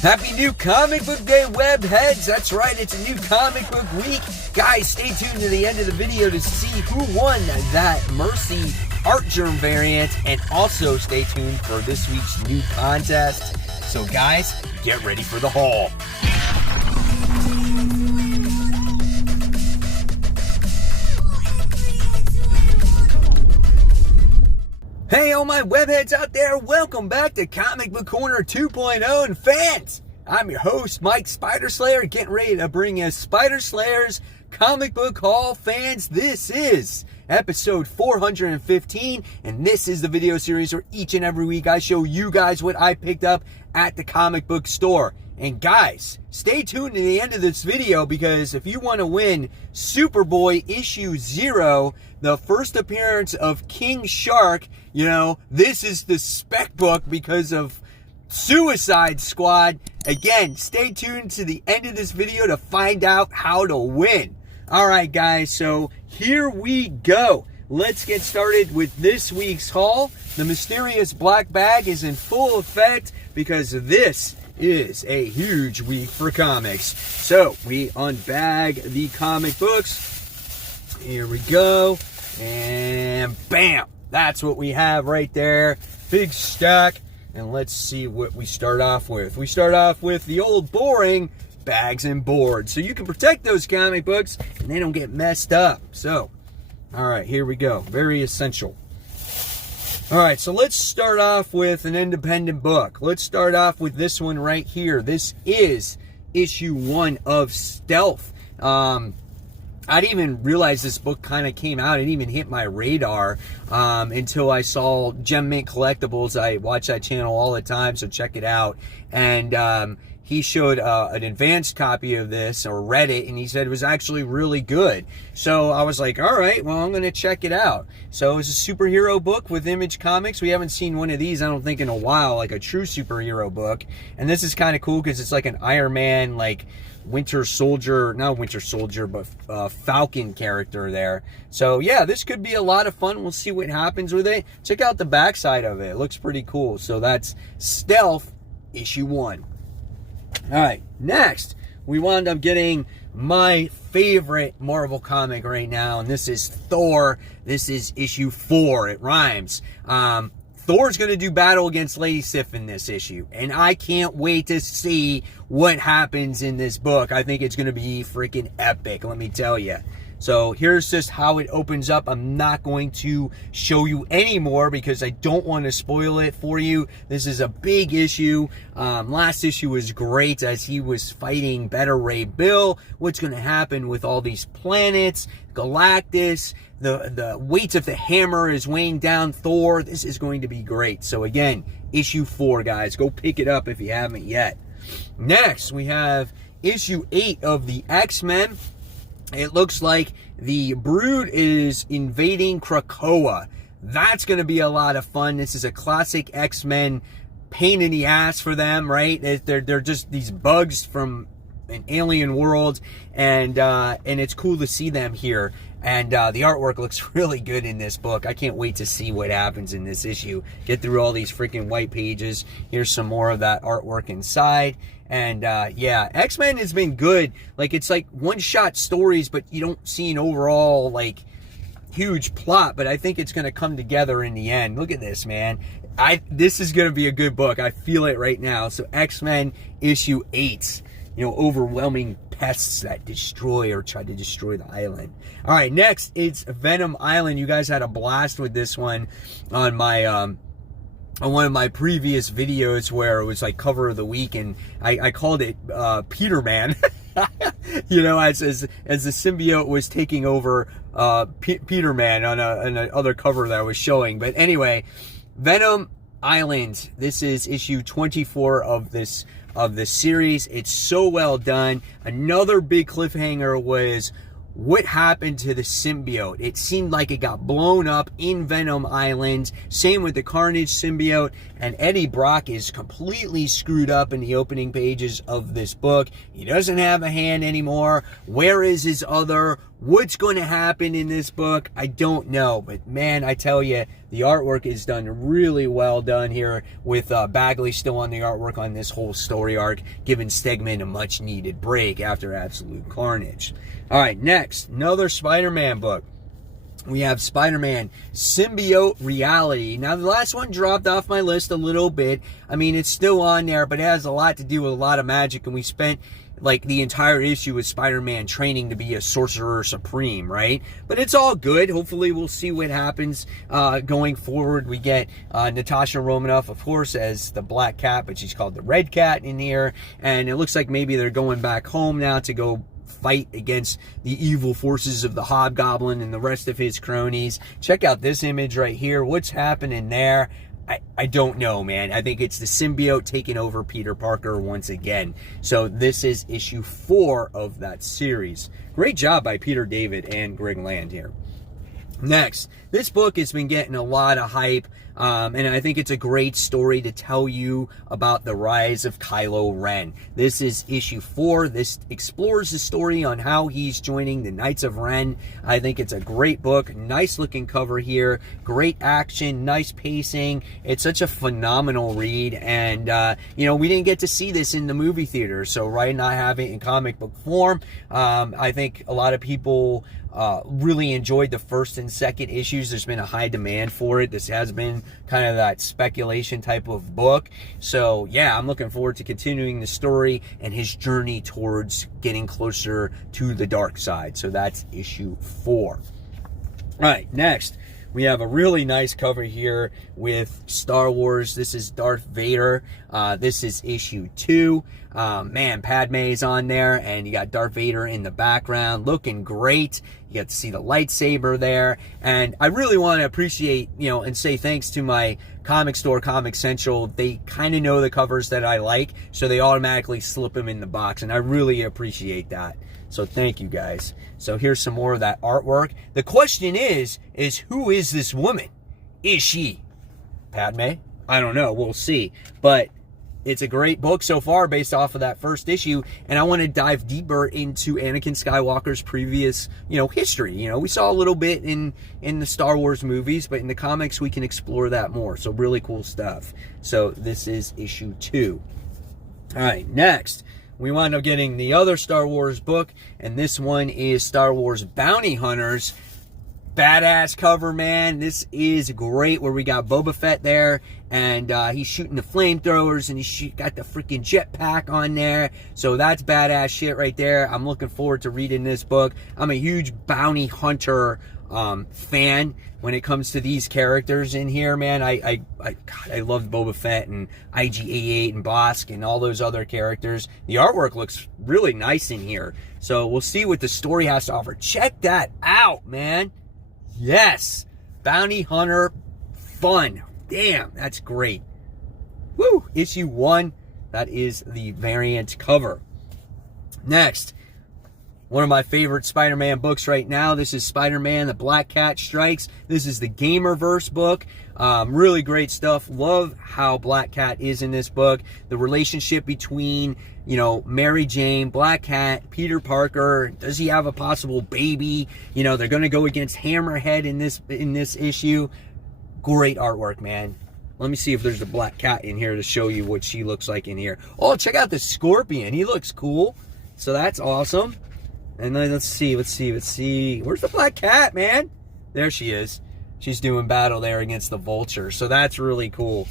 Happy new comic book day, web heads. That's right, it's a new comic book week. Guys, stay tuned to the end of the video to see who won that Mercy Art Germ variant, and also stay tuned for this week's new contest. So guys, get ready for the haul. Hey, all my webheads out there, welcome back to Comic Book Corner 2.0. And fans, I'm your host, Mike Spider Slayer, getting ready to bring you Spider Slayer's Comic Book Haul. Fans, this is episode 415, and this is the video series where each and every week I show you guys what I picked up at the comic book store. And guys, stay tuned to the end of this video, because if you want to win Superboy issue 0, the first appearance of King Shark, you know, this is the spec book because of Suicide Squad. Again, stay tuned to the end of this video to find out how to win. Alright guys, so here we go. Let's get started with this week's haul. The mysterious black bag is in full effect because this is a huge week for comics. So we unbag the comic books. Here we go. And bam! That's what we have right there. Big stack. And let's see what we start off with. We start off with the old boring bags and boards. So you can protect those comic books and they don't get messed up. So, alright, here we go. Very essential. Alright, so let's start off with an independent book. Let's start off with this one right here. This is issue 1 of Stealth. I didn't even realize this book kind of came out. It didn't even hit my radar until I saw Gem Mint Collectibles. I watch that channel all the time, so check it out. And he showed an advanced copy of this, or read it, and he said it was actually really good. So I was like, all right, well, I'm going to check it out. So it's a superhero book with Image Comics. We haven't seen one of these, I don't think, in a while, like a true superhero book. And this is kind of cool because it's like an Iron Man, like Winter Soldier, not Winter Soldier, but Falcon character there. So yeah, this could be a lot of fun. We'll see what happens with it. Check out the backside of it. It looks pretty cool. So that's Stealth, issue 1. Alright, next, we wound up getting my favorite Marvel comic right now, and this is Thor. This is issue 4. It rhymes. Thor's going to do battle against Lady Sif in this issue, and I can't wait to see what happens in this book. I think it's going to be freaking epic, let me tell you. So here's just how it opens up. I'm not going to show you any more because I don't want to spoil it for you. This is a big issue. Last issue was great as he was fighting Beta Ray Bill. What's going to happen with all these planets, Galactus, the weight of the hammer is weighing down Thor. This is going to be great. So again, issue 4, guys. Go pick it up if you haven't yet. Next, we have issue 8 of the X-Men. It looks like the Brood is invading Krakoa. That's going to be a lot of fun. This is a classic X-Men pain in the ass for them, right? They're just these bugs from an alien world, and it's cool to see them here. And the artwork looks really good in this book. I can't wait to see what happens in this issue. Get through all these freaking white pages. Here's some more of that artwork inside. And yeah, X-Men has been good. Like, it's like one-shot stories, but you don't see an overall, like, huge plot. But I think it's going to come together in the end. Look at this, man. This is going to be a good book. I feel it right now. So X-Men issue 8. You know, overwhelming pests that destroy or try to destroy the island. All right, next, it's Venom Island. You guys had a blast with this one on my on one of my previous videos where it was like cover of the week, and I called it Peterman. You know, as the symbiote was taking over Peterman on another cover that I was showing. But anyway, Venom Island. This is issue 24 of this series. It's so well done. Another big cliffhanger was what happened to the symbiote. It seemed like it got blown up in Venom Island. Same with the Carnage symbiote. and Eddie Brock is completely screwed up in the opening pages of this book. He doesn't have a hand anymore. Where is his other? What's going to happen in this book? I don't know, but man, I tell you, the artwork is done really well done here with Bagley still on the artwork on this whole story arc, giving Stegman a much needed break after Absolute Carnage. All right, next, another Spider-Man book. We have Spider-Man Symbiote Reality. Now, the last one dropped off my list a little bit. I mean, it's still on there, but it has a lot to do with a lot of magic, and we spent like the entire issue with Spider-Man training to be a sorcerer supreme, right? But it's all good. Hopefully we'll see what happens going forward. We get Natasha Romanoff, of course, as the Black Cat, but she's called the Red Cat in here. And it looks like maybe they're going back home now to go fight against the evil forces of the Hobgoblin and the rest of his cronies. Check out this image right here. What's happening there? I don't know, man. I think it's the symbiote taking over Peter Parker once again. So this is issue 4 of that series. Great job by Peter David and Greg Land here. Next, this book has been getting a lot of hype, and I think it's a great story to tell you about the rise of Kylo Ren. This is issue 4. This explores the story on how he's joining the Knights of Ren. I think it's a great book. Nice looking cover here. Great action. Nice pacing. It's such a phenomenal read, and you know, we didn't get to see this in the movie theater, so right now I have it in comic book form. I think a lot of people really enjoyed the first and second issues. There's been a high demand for it. This has been kind of that speculation type of book. So yeah, I'm looking forward to continuing the story and his journey towards getting closer to the dark side. So that's issue 4. All right, next, we have a really nice cover here with Star Wars. This is Darth Vader. This is issue 2. Man, Padme's on there, and you got Darth Vader in the background, looking great. You get to see the lightsaber there, and I really want to appreciate, you know, and say thanks to my comic store, Comic Central. They kind of know the covers that I like, so they automatically slip them in the box, and I really appreciate that. So thank you guys. So here's some more of that artwork. The question is who is this woman? Is she Padme? I don't know. We'll see. But it's a great book so far based off of that first issue, and I want to dive deeper into Anakin Skywalker's previous, you know, history. You know, we saw a little bit in the Star Wars movies, but in the comics we can explore that more. So really cool stuff. So this is issue 2. All right, next, we wound up getting the other Star Wars book, and this one is Star Wars Bounty Hunters. Badass cover, man. This is great, where we got Boba Fett there, and he's shooting the flamethrowers, and he's got the freaking jetpack on there. So that's badass shit right there. I'm looking forward to reading this book. I'm a huge bounty hunter fan when it comes to these characters in here, man. God, I love Boba Fett and IG-88 and Bosk and all those other characters. The artwork looks really nice in here. So we'll see what the story has to offer. Check that out, man. Yes, bounty hunter fun. Damn, that's great. Woo, issue 1. That is the variant cover. Next, one of my favorite Spider-Man books right now. This is Spider-Man, the Black Cat Strikes. This is the Gamerverse book. Really great stuff. Love how Black Cat is in this book. The relationship between, you know, Mary Jane, Black Cat, Peter Parker. Does he have a possible baby? You know, they're going to go against Hammerhead in this issue. Great artwork, man. Let me see if there's a Black Cat in here to show you what she looks like in here. Oh, check out the Scorpion. He looks cool. So that's awesome. And then let's see. Where's the Black Cat, man? There she is. She's doing battle there against the Vulture. So that's really cool.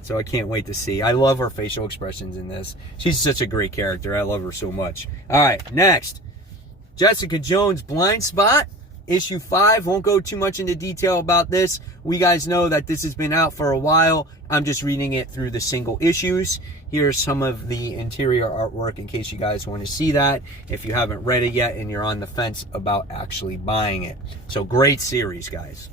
So I can't wait to see. I love her facial expressions in this. She's such a great character. I love her so much. All right, next. Jessica Jones Blind Spot, issue 5. Won't go too much into detail about this. We guys know that this has been out for a while. I'm just reading it through the single issues. Here's some of the interior artwork in case you guys want to see that, if you haven't read it yet and you're on the fence about actually buying it. So great series, guys.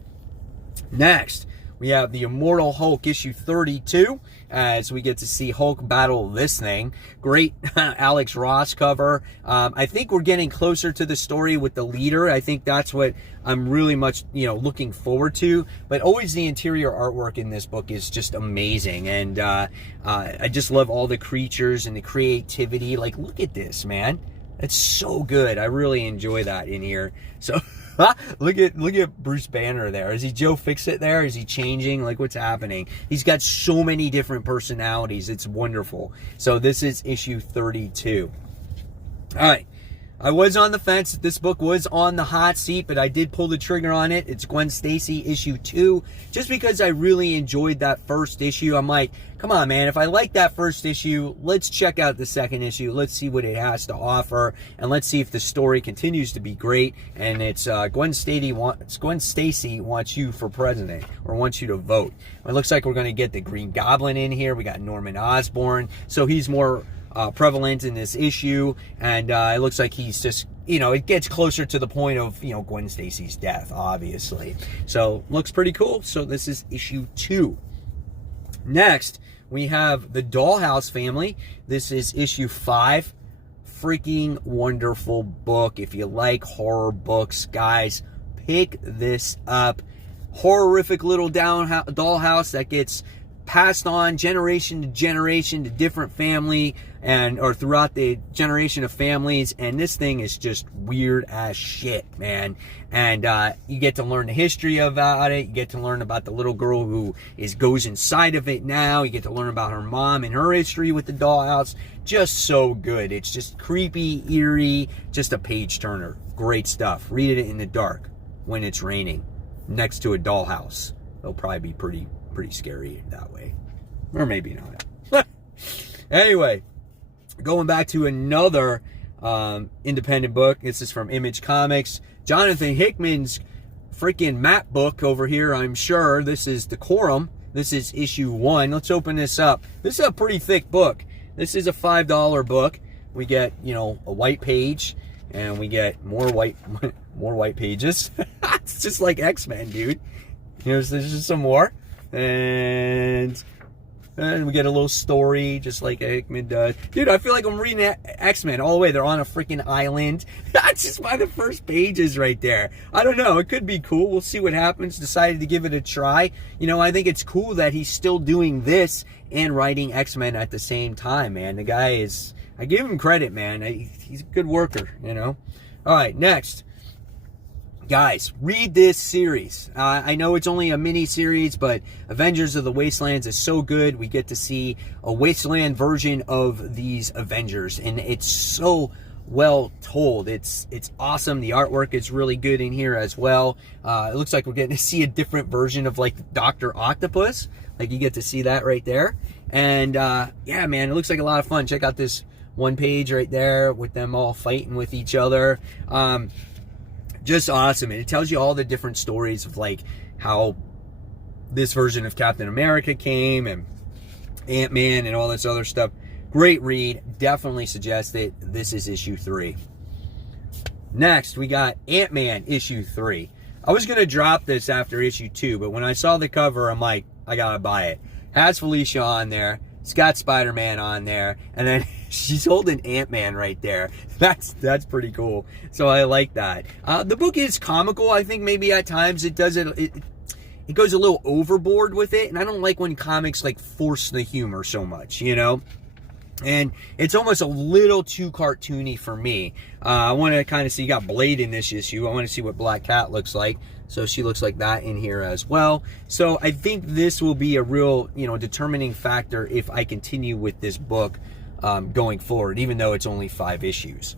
Next, we have the Immortal Hulk issue 32. as we get to see Hulk battle this thing. Great Alex Ross cover. I think we're getting closer to the story with the leader. I think that's what I'm really much, looking forward to. But always the interior artwork in this book is just amazing. And I just love all the creatures and the creativity. Like, look at this, man. It's so good. I really enjoy that in here. So look at Bruce Banner there. Is he Joe Fixit there? Is he changing? Like, what's happening? He's got so many different personalities. It's wonderful. So this is issue 32. All right. I was on the fence. This book was on the hot seat, but I did pull the trigger on it. It's Gwen Stacy issue 2. Just because I really enjoyed that first issue. I'm like, come on, man. If I like that first issue, let's check out the second issue. Let's see what it has to offer. And let's see if the story continues to be great. And it's Gwen Stacy wants you for president, or wants you to vote. It looks like we're going to get the Green Goblin in here. We got Norman Osborn. So he's more prevalent in this issue, and it looks like he's just, it gets closer to the point of, Gwen Stacy's death, obviously. So, looks pretty cool. So, this is issue 2. Next, we have the Dollhouse Family. This is issue 5. Freaking wonderful book. If you like horror books, guys, pick this up. Horrific little dollhouse that gets passed on generation to generation to different family or throughout the generation of families, and this thing is just weird as shit, man. And you get to learn the history about it. You get to learn about the little girl who goes inside of it now. You get to learn about her mom and her history with the dollhouse. Just so good. It's just creepy, eerie, just a page turner. Great stuff. Read it in the dark when it's raining next to a dollhouse. It'll probably be pretty scary that way, or maybe not. Anyway, going back to another independent book. This is from Image Comics. Jonathan Hickman's freaking map book over here, I'm sure. This is the Quorum. This is issue 1. Let's open this up. This is a pretty thick book. This is a $5 book. We get, a white page, and we get more white pages. It's just like X-Men, dude. There's just some more. And we get a little story, just like Hickman does. Dude, I feel like I'm reading X-Men all the way. They're on a freaking island. That's just by the first pages right there. I don't know. It could be cool. We'll see what happens. Decided to give it a try. I think it's cool that he's still doing this and writing X-Men at the same time, man. The guy is... I give him credit, man. He's a good worker, All right, next. Guys, read this series. I know it's only a mini-series, but Avengers of the Wastelands is so good. We get to see a Wasteland version of these Avengers, and it's so well told. It's awesome. The artwork is really good in here as well. It looks like we're getting to see a different version of, like, Dr. Octopus. Like, you get to see that right there. And, yeah, man, it looks like a lot of fun. Check out this one page right there with them all fighting with each other. Just awesome. And it tells you all the different stories of, like, how this version of Captain America came, and Ant-Man and all this other stuff. Great read. Definitely suggest it. This is issue 3. Next, we got Ant-Man issue 3. I was going to drop this after issue 2, but when I saw the cover, I'm like, I got to buy it. Has Felicia on there. It's got Spider-Man on there. And then she's holding Ant-Man right there. That's pretty cool. So I like that. The book is comical. I think maybe at times it does it goes a little overboard with it. And I don't like when comics like force the humor so much, And it's almost a little too cartoony for me. I want to kind of see, you got Blade in this issue. I want to see what Black Cat looks like. So she looks like that in here as well. So I think this will be a real, determining factor if I continue with this book going forward, even though it's only 5 issues.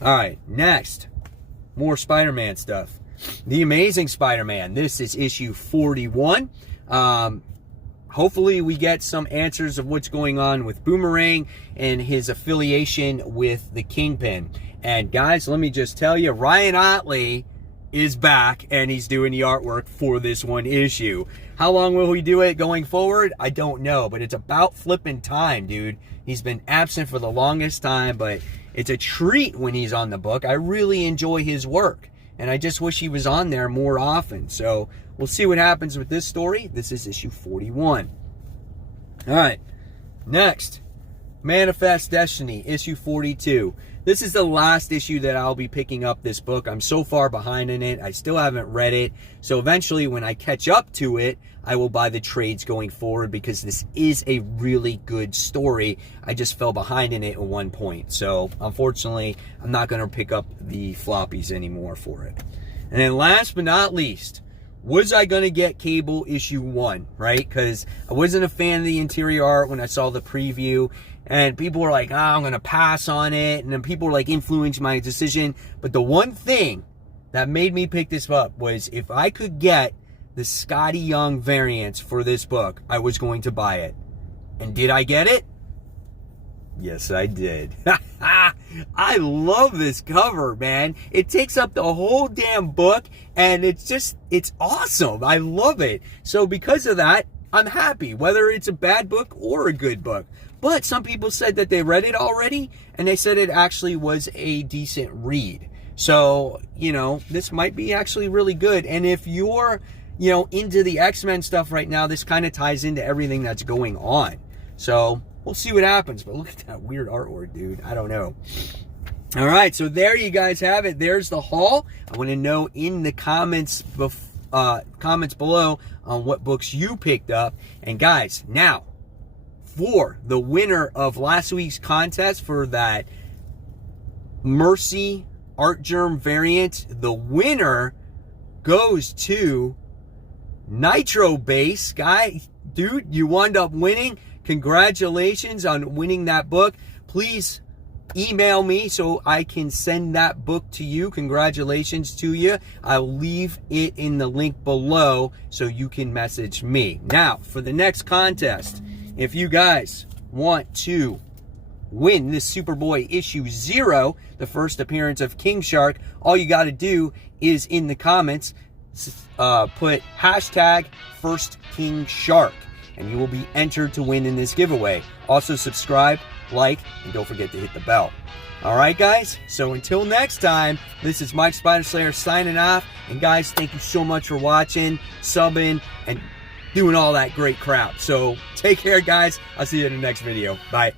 All right, next, more Spider-Man stuff. The Amazing Spider-Man. This is issue 41. Hopefully we get some answers of what's going on with Boomerang and his affiliation with the Kingpin. And guys, let me just tell you, Ryan Otley is back, and he's doing the artwork for this one issue. How long will he do it going forward? I don't know, but it's about flipping time, dude. He's been absent for the longest time, but it's a treat when he's on the book. I really enjoy his work, and I just wish he was on there more often. So we'll see what happens with this story. This is issue 41. All right, next, Manifest Destiny, issue 42. This is the last issue that I'll be picking up this book. I'm so far behind in it. I still haven't read it. So eventually when I catch up to it, I will buy the trades going forward because this is a really good story. I just fell behind in it at one point. So unfortunately, I'm not going to pick up the floppies anymore for it. And then last but not least, was I going to get Cable issue 1, right? Because I wasn't a fan of the interior art when I saw the preview. And people were like, oh, I'm going to pass on it. And then people were like, influenced my decision. But the one thing that made me pick this up was if I could get the Scotty Young variants for this book, I was going to buy it. And did I get it? Yes, I did. I love this cover, man. It takes up the whole damn book, and it's awesome. I love it. So because of that, I'm happy, whether it's a bad book or a good book. But some people said that they read it already, and they said it actually was a decent read. So, this might be actually really good. And if you're, into the X-Men stuff right now, this kind of ties into everything that's going on. So we'll see what happens. But look at that weird artwork, dude. I don't know. All right, so there you guys have it. There's the haul. I want to know in the comments below on what books you picked up. And guys, now for the winner of last week's contest for that Mercy Art Germ variant, the winner goes to Nitro Base. Guy, dude, you wound up winning. Congratulations on winning that book. Please email me so I can send that book to you. Congratulations to you. I'll leave it in the link below so you can message me. Now, for the next contest, if you guys want to win this Superboy issue 0, the first appearance of King Shark, all you got to do is in the comments put hashtag First King Shark, and you will be entered to win in this giveaway. Also subscribe, like, and don't forget to hit the bell. All right, guys? So until next time, this is Mike Spider Slayer signing off. And guys, thank you so much for watching, subbing, and doing all that great crap. So take care, guys. I'll see you in the next video. Bye.